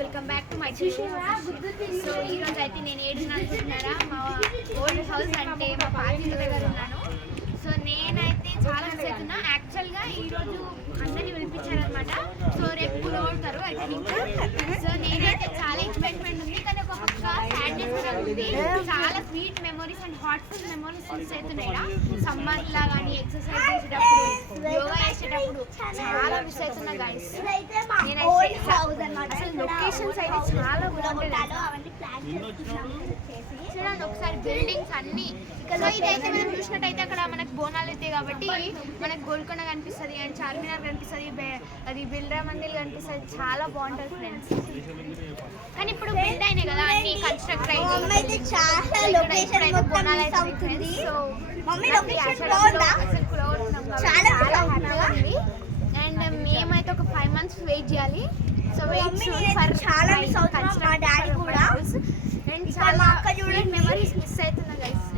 Welcome back to my channel. So ఈరోజు అయితే నేను ఏడున్నా అనుకుంటున్నారా, మా ఓల్డ్ హౌస్ అంటే మా పార్టీ దగ్గర ఉన్నాను. సో నేనైతే చాలా మిస్ అవుతున్నా. యాక్చువల్గా ఈరోజు అందరినీ పిలిపించారనమాట. సో రేపు పులవుతారు ఐ థింక్. సో నేనైతే చాలా ఎక్సైట్మెంట్ ఉంది, కానీ ఒక పక్క సాడ్నెస్ కూడా ఉంది. చాలా sweet memories and heartful memories miss అవుతున్నాయి. సమ్మర్లా కానీ ఎక్సర్సైజ్ చేసేటప్పుడు, యోగా చేసేటప్పుడు చాలా మిస్ అవుతున్నా గైస్. అసలు లొకేషన్స్ అయితే చాలా బాగుంటాయి. చూడండి ఒకసారి బిల్డింగ్స్ అన్ని. సో ఇదైతే మనం చూసినట్టయితే అక్కడ మనకు బోనాలు అయితే కాబట్టి మనకు గోల్కొండ కనిపిస్తుంది అండ్ చార్మినార్ కనిపిస్తుంది, అది బిర్లా మందిర్ కనిపిస్తుంది. చాలా బాగుంటుంది ఫ్రెండ్స్. కానీ ఇప్పుడు బిల్డ్ అయినాయి కదా అన్ని కన్స్ట్రక్ట్ అయింది. అండ్ మేమైతే ఒక 5 months వెయిట్ చేయాలి. సో చాలా మిస్ అవుతున్నాం, మా డాడీ కూడా. అండ్ చాలా మెమరీస్ మిస్ అవుతున్నా గైస్.